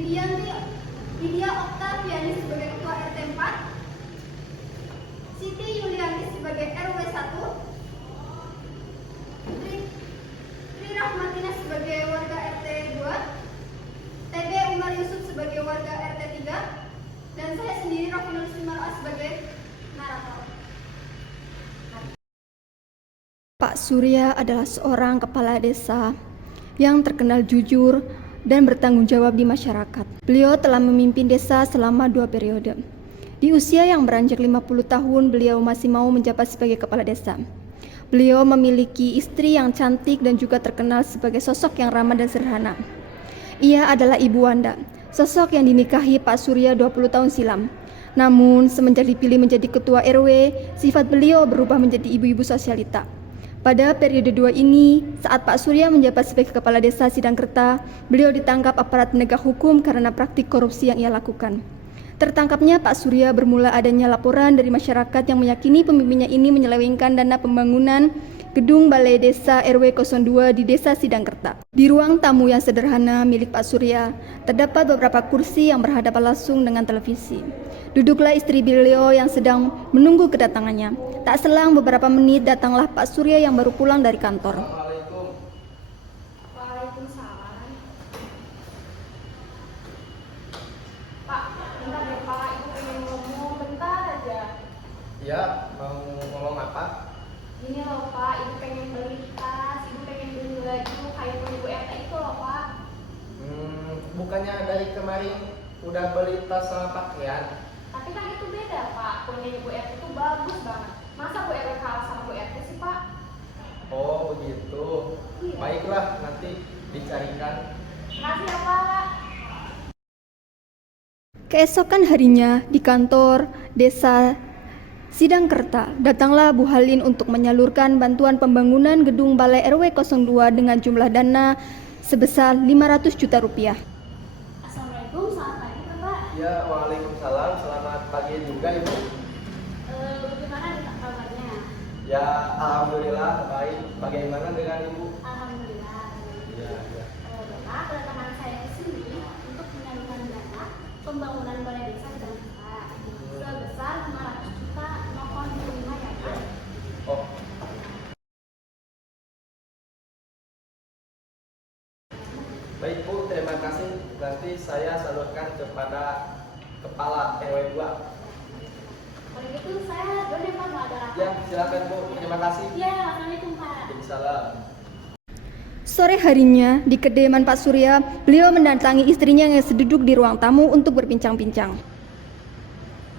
Lydia Oktaviani sebagai Ketua RT 4, Siti Yuliani sebagai RW 1, Tri Rahmatina sebagai warga RT 2, TB Umar Yusuf sebagai warga RT 3, dan saya sendiri Rofinul Simara sebagai narator. Pak Surya adalah seorang kepala desa yang terkenal jujur dan bertanggung jawab di masyarakat. Beliau telah memimpin desa selama 2 periode. Di usia yang beranjak 50 tahun, beliau masih mau menjabat sebagai kepala desa. Beliau memiliki istri yang cantik dan juga terkenal sebagai sosok yang ramah dan sederhana. Ia adalah Ibu Wanda, sosok yang dinikahi Pak Surya 20 tahun silam. Namun, semenjak dipilih menjadi ketua RW, sifat beliau berubah menjadi ibu-ibu sosialita. Pada periode 2 ini, saat Pak Surya menjabat sebagai Kepala Desa Sidangkerta, beliau ditangkap aparat penegak hukum karena praktik korupsi yang ia lakukan. Tertangkapnya Pak Surya bermula adanya laporan dari masyarakat yang meyakini pemimpinnya ini menyelewengkan dana pembangunan gedung Balai Desa RW 02 di Desa Sidangkerta. Di ruang tamu yang sederhana milik Pak Surya, terdapat beberapa kursi yang berhadapan langsung dengan televisi. Duduklah istri beliau yang sedang menunggu kedatangannya. Tak selang beberapa menit datanglah Pak Surya yang baru pulang dari kantor. Assalamualaikum. Waalaikumsalam. Pak, bentar deh Pak, Ibu pengen ngomong bentar aja. Ya, mau ngomong apa? Gini loh Pak, Ibu pengen beli tas, Ibu pengen beli baju kayak punya Ibu RT itu loh Pak. Bukannya dari kemarin udah beli tas sama pakaian? Tapi kan itu beda Pak, punya Ibu RT itu bagus banget. Masa Bu RW kalah sama Bu RT sih Pak? Oh begitu. Iya. Baiklah, nanti dicarikan. Makasih ya Pak. Keesokan harinya di kantor Desa Sidangkerta, datanglah Bu Halin untuk menyalurkan bantuan pembangunan gedung Balai RW 02 dengan jumlah dana sebesar 500 juta rupiah. Assalamualaikum, selamat pagi Pak. Ya, waalaikumsalam. Selamat pagi juga Ibu. Bagaimana nih kabarnya? Ya, alhamdulillah baik. Bagaimana dengan Ibu? Alhamdulillah. Iya, iya. Bapak kedatangan saya ke sini untuk menyalurkan dana pembangunan balai desa Sidangkerta sebesar 500 juta. Mohon diterima ya Pak. Oh, baik Bu, terima kasih. Nanti saya salurkan kepada Kepala RW 2. Kalau gitu saya boleh Pak, mau ada rapat? Ya, silakan Bu. Terima kasih. Ya, assalamualaikum Pak. Waalaikumsalam. Sore harinya, di kediaman Pak Surya, beliau mendatangi istrinya yang seduduk di ruang tamu untuk berbincang-bincang.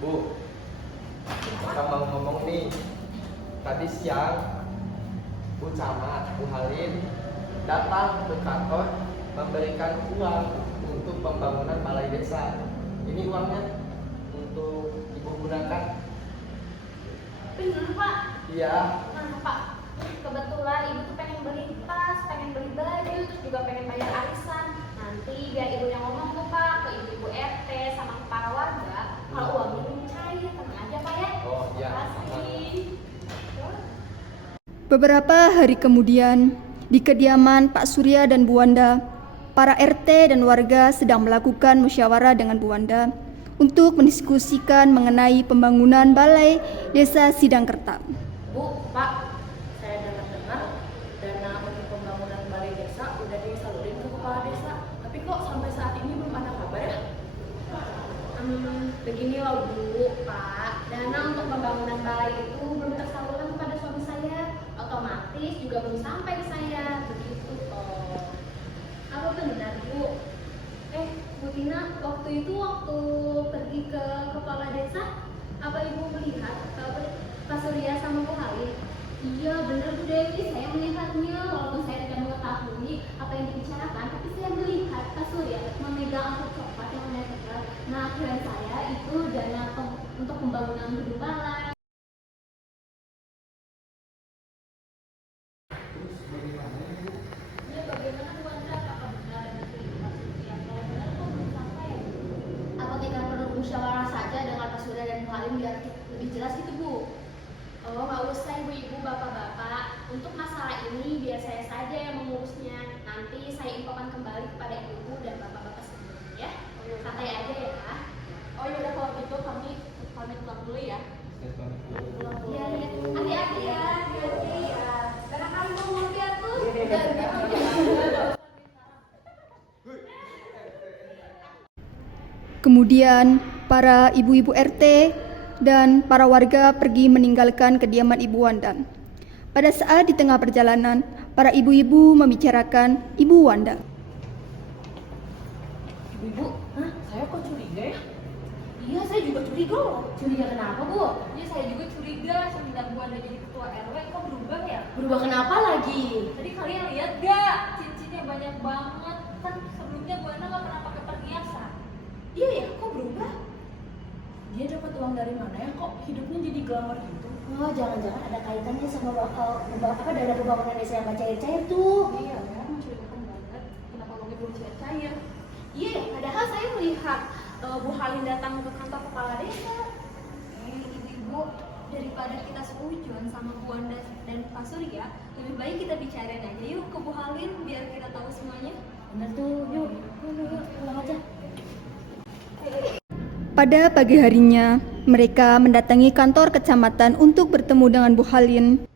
Bu, Bapak mau ngomong nih. Tadi siang, Bu Camat, Bu Halin datang ke kantor memberikan uang untuk pembangunan balai desa. Ini uangnya untuk Ibu gunakan. Bener Pak. Iya. Nah Pak, kebetulan Ibu tuh pengen beli tas, pengen beli baju, terus juga pengen bayar arisan. Nanti biar Ibu yang ngomong tuh Pak ke ibu-ibu RT sama kepala warga. Kalau uangnya belum cair, tenang aja Pak ya. Oh iya. Makasih. Beberapa hari kemudian, di kediaman Pak Surya dan Bu Wanda, para RT dan warga sedang melakukan musyawarah dengan Bu Wanda untuk mendiskusikan mengenai pembangunan Balai Desa Sidangkerta. Bu, Pak, saya dengar-dengar dana untuk pembangunan balai desa udah disalurin ke kepala desa, tapi kok sampai saat ini belum ada kabar ya? Begini loh Bu, Pak, dana untuk pembangunan balai itu belum tersalurkan kepada suami saya, otomatis juga belum sampai ke saya, begitu kok. Apa benar Bu? Bu Tina, waktu pergi ke kepala desa, apa Ibu melihat Pak Surya sama Bu Halin? Iya benar Bu Dewi, saya melihatnya walaupun saya tidak mengetahui apa yang dibicarakan, tapi saya melihat Pak Surya memegang amplop coklat yang warna coklat. Nah, kira saya itu dana untuk pembangunan gedung balai. Ya, bagaimana Bu Wanda? Apakah benar itu Pak Surya? Kalau benar kok belum sampai ya Bu? Apa kita perlu musyawarah saja dengan Pak Surya dan Bu Halin biar lebih jelas gitu Bu? Oh, nggak usah ibu-ibu, bapak-bapak. Untuk masalah ini biar saya saja yang mengurusnya. Nanti saya infokan kembali kepada ibu-ibu dan bapak-bapak sebelumnya ya. santai aja ya. Oh ya udah, kalau gitu kami pamit pulang dulu ya. Iya, iya. Hati-hati ya, hati-hati ya. Karena kamu mau ngopi aku. Kemudian para ibu-ibu RT dan para warga pergi meninggalkan kediaman Ibu Wanda. Pada saat di tengah perjalanan, para ibu-ibu membicarakan Ibu Wanda. Ibu, saya kok curiga ya? Iya, saya juga curiga loh. Curiga kenapa, Bu? Iya, saya juga curiga semenjak Bu Anda jadi ketua RW kok berubah ya? Berubah kenapa lagi? Tadi kalian lihat gak? Cincinnya banyak banget. Kan sebelumnya Bu Anda gak pernah pakai perhiasan. Iya ya, kok berubah? Dia dapat uang dari mana ya? Kok hidupnya jadi glamor gitu? Oh, jangan-jangan ada kaitannya sama dana pembangunan desa yang gak cair-cair tuh. Iya ya, mencurigakan banget. Kenapa uangnya belum cair-cair? Iya ya, padahal saya melihat Bu Halim datang ke kantor kepala desa. Ibu-ibu, daripada kita seujun sama Bu Wanda dan Pak Surya, lebih baik kita bicarain aja yuk ke Bu Halim biar kita tahu semuanya. Bener tuh, yuk, pulang aja. Pada pagi harinya, mereka mendatangi kantor kecamatan untuk bertemu dengan Bu Halin.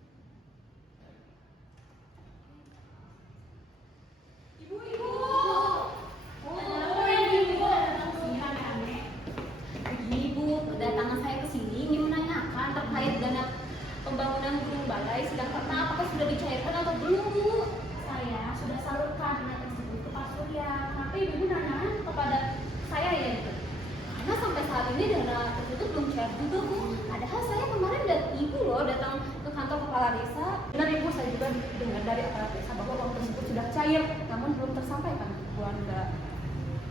Ibu, kedatangan saya ke sini ingin menanyakan terkait dana pembangunan gedung balai Sidakerta, apakah sudah dicairkan atau belum, Bu? Saya sudah salurkan dana tersebut ke Pak Surya. Kenapa Ibu nanya kepada saya ya? Karena sampai saat ini dana tersebut belum cair juga, Bu. Padahal saya kemarin Ibu loh datang ke kantor kepala desa. Benar Ibu, saya juga dengar dari aparat desa bahwa uang tersebut sudah cair, namun belum tersampaikan ke Bu Anda.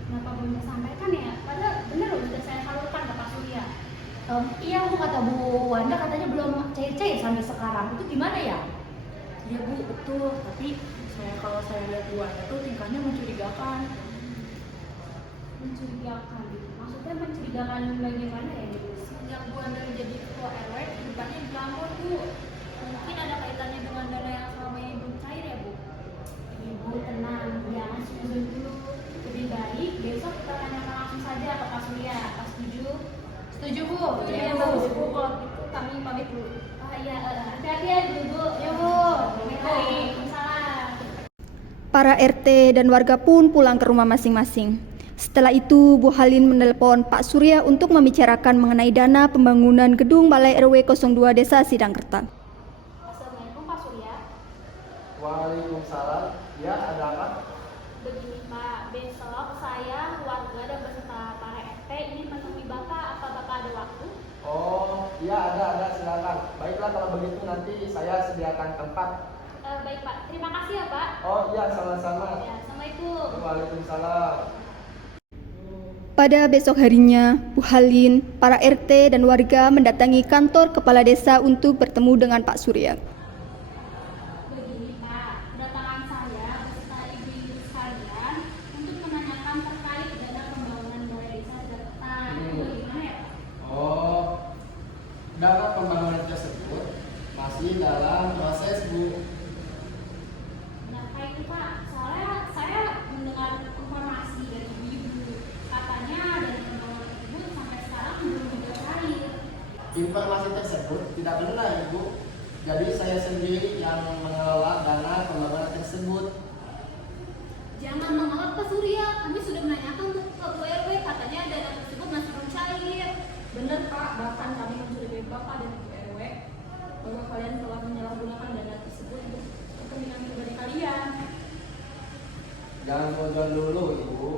Kenapa belum disampaikan ya? Padahal benar loh sudah saya salurkan ke Pak Surya. Iya, Bu, kata Bu Wanda katanya belum cair-cair sampai sekarang. Itu gimana ya? Iya Bu, betul. Tapi kalau saya lihat Bu Anda tuh tingkahnya mencurigakan. Mencurigakan. Maksudnya mencurigakan bagaimana ya, Ibu? Sejak Bu Wanda menjadi ketua RW, kehidupannya glamor Bu. Mungkin ada kaitannya dengan dana yang selama ini belum cair ya Bu? Ibu tenang, jangan suzon dulu. Lebih baik besok kita tanyakan langsung saja ke Pak Surya. Pak setuju? Setuju, Bu. Iya, Bu. Kalau gitu kami pamit dulu. Oh iya, hati-hati ya, Bu. Ya, Bu. Waalaikumsalam. Para RT dan warga pun pulang ke rumah masing-masing. Setelah itu, Bu Halin menelepon Pak Surya untuk membicarakan mengenai dana pembangunan gedung Balai RW 02 Desa Sidangkerta. Assalamualaikum, Pak Surya. Waalaikumsalam. Ya, ada apa? Begini Pak, besok saya, warga dan beserta para RT ingin menemui Bapak. Apa Bapak ada waktu? Oh, iya ada, silakan. Baiklah kalau begitu nanti saya sediakan tempat. Baik Pak, terima kasih ya Pak. Oh iya, sama-sama. Ya, Assalamualaikum. Waalaikumsalam. Pada besok harinya, Bu Halin, para RT dan warga mendatangi kantor kepala desa untuk bertemu dengan Pak Surya. Begini Pak, kedatangan saya beserta ibu-ibu sekalian untuk menanyakan terkait dana pembangunan balai desa Sidakerta. Itu bagaimana ya Pak? Oh, dana pembangunan tersebut masih dalam proses, Bu. Benarkah itu Pak? Soalnya saya mendengar informasi dari ibu-ibu, katanya dana pembangunan tersebut sampai sekarang belum juga cair. Informasi tersebut tidak benar, Ibu. Jadi saya sendiri yang mengelola dana pembangunan tersebut. Jangan menolak Pak Surya, kami sudah menanyakan ke Bu RW, katanya dana tersebut masih belum cair. Benar Pak, bahkan kami mencurigai Bapak dan Bu RW bahwa kalian telah menyalahgunakan dana tersebut untuk kepentingan pribadi kalian. Jangan bodoh dulu, Ibu.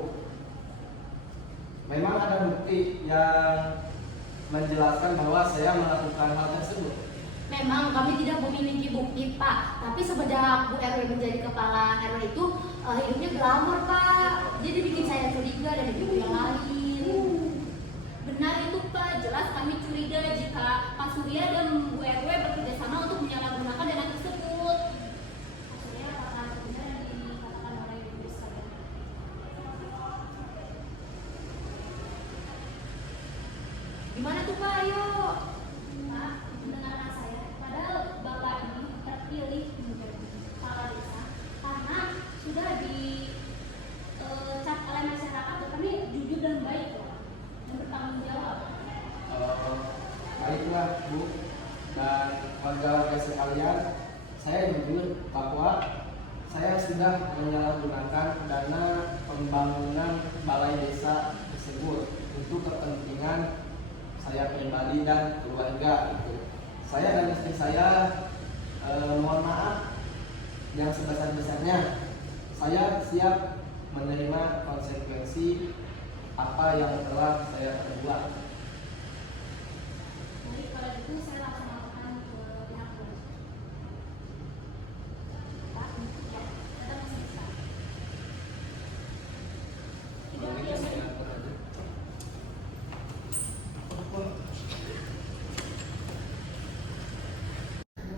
Memang ada bukti yang menjelaskan bahwa saya melakukan hal tersebut. Memang kami tidak memiliki bukti Pak, tapi semenjak Bu RW menjadi kepala RW itu hidupnya glamor Pak. Jadi bikin saya curiga dan ibu yang lain. Benar itu Pak, jelas kami curiga jika Pak Surya dan Bu RW bekerja sama untuk menyalahgunakan dana tersebut. Pak Surya, apakah benar yang dikatakan oleh ibu sekalian? Gimana tuh Pak? Ayo. Pak, mendengarkan saya. Padahal Bapak ini terpilih menjadi kepala desa karena sudah dicap oleh masyarakat bahwa kami jujur dan Baiklah Bu dan warga-warga sekalian, saya jujur bahwa saya sudah menyalahgunakan dana pembangunan balai desa tersebut untuk kepentingan saya pribadi dan keluarga. Saya dan istri saya mohon maaf yang sebesar-besarnya. Saya siap menerima konsekuensi apa yang telah saya perbuat. Baik, kalau gitu saya langsung melaporkan ke pihak polisi. Pak, ya, kita masih bisa.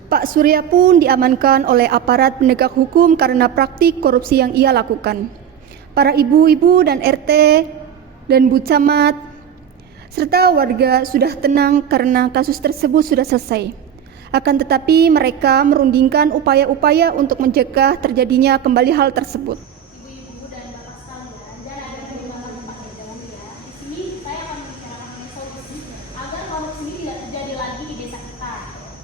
Pak Surya pun diamankan oleh aparat penegak hukum karena praktik korupsi yang ia lakukan. Para ibu-ibu dan RT dan Bu Camat serta warga sudah tenang karena kasus tersebut sudah selesai. Akan tetapi mereka merundingkan upaya-upaya untuk mencegah terjadinya kembali hal tersebut. Ibu-ibu dan bapak sekalian, jangan ada di rumah lagi pakai jauh ya. Di sini saya akan membicarakan solusi agar korupsi ini tidak terjadi lagi di desa kita.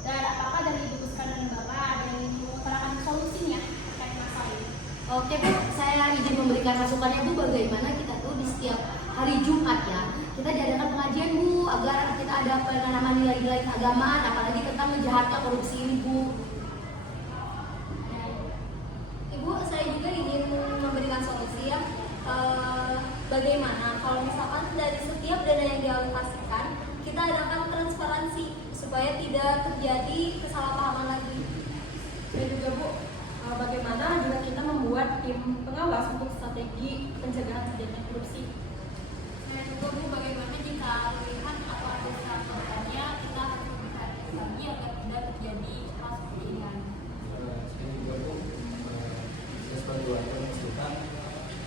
Dan apakah dari ibu sekalian dan bapak ada yang ingin mengutarakan solusinya terkait masalah ini? Oke Bu, saya izin memberikan masukannya Bu, bagaimana kita tuh di setiap hari Jumat ya, kita diadakan pengajian Bu, agar kita ada penanaman nilai-nilai keagamaan, apalagi tentang menjahatkan korupsi ini Bu. Ibu, saya juga ingin memberikan solusi ya. Bagaimana kalau misalkan dari setiap dana yang dialokasikan kita adakan transparansi supaya tidak terjadi kesalahpahaman lagi. Dan juga Bu, bagaimana juga kita membuat tim pengawas untuk strategi pencegahan terjadinya korupsi. Dan juga Bu, bagaimana jika melihat atau ada peraturannya kita harus memperhatikan lagi agar tidak terjadi hal seperti ini lagi. Saya juga Bu, saya sebagai warga muslimah,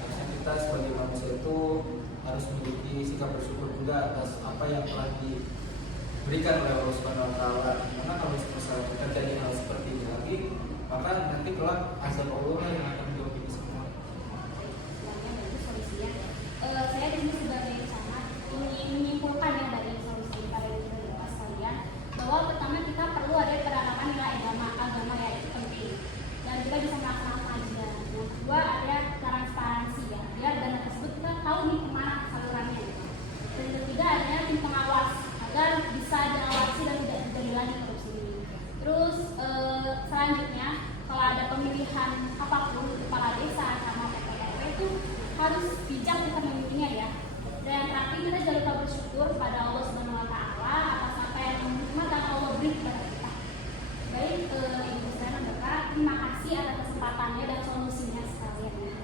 harusnya kita sebagai manusia itu harus memiliki sikap bersyukur juga atas apa yang telah diberikan oleh Allah Subhanahu Wa Taala. Karena kalau misalnya terjadi hal seperti ini lagi, maka nanti kelak azab Allah yang akan menjawab ini semua. Saya di sini sebagai camat ingin menyimpulkan ya dari solusi pada ibu dan bapak sekalian bahwa pertama kita perlu ada keragaman nilai agama ya, itu penting dan kita bisa melaksanakan pengajian. Yang kedua ada transparansi ya, biar dana tersebut kita tahu nih kemana salurannya. Dan yang ketiga ada tim pengawas agar bisa diawasi dan tidak terjadi lagi korupsi ini. Terus selanjutnya kalau ada pemilihan apapun kepala desa sama PPRW itu harus bijak kita memilihnya ya. Dan yang terakhir kita jangan lupa bersyukur pada Allah Subhanahu Wa Taala atas apa yang nikmat Allah beri kepada kita. Baik ibu saya dan bapak, terima kasih atas kesempatannya dan solusinya sekalian ya.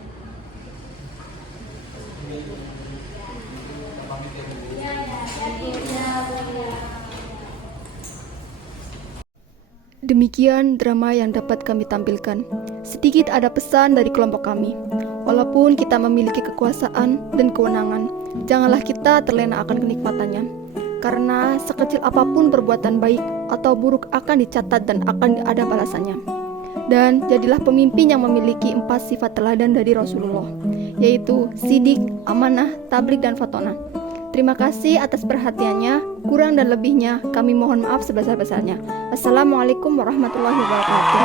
Ya ya, jadi ya. Demikian drama yang dapat kami tampilkan. Sedikit ada pesan dari kelompok kami. Walaupun kita memiliki kekuasaan dan kewenangan, janganlah kita terlena akan kenikmatannya. Karena sekecil apapun perbuatan baik atau buruk akan dicatat dan akan ada balasannya. Dan jadilah pemimpin yang memiliki 4 sifat teladan dari Rasulullah, yaitu sidik, amanah, tablik, dan fatona. Terima kasih atas perhatiannya. Kurang dan lebihnya kami mohon maaf sebesar-besarnya. Wassalamualaikum warahmatullahi wabarakatuh.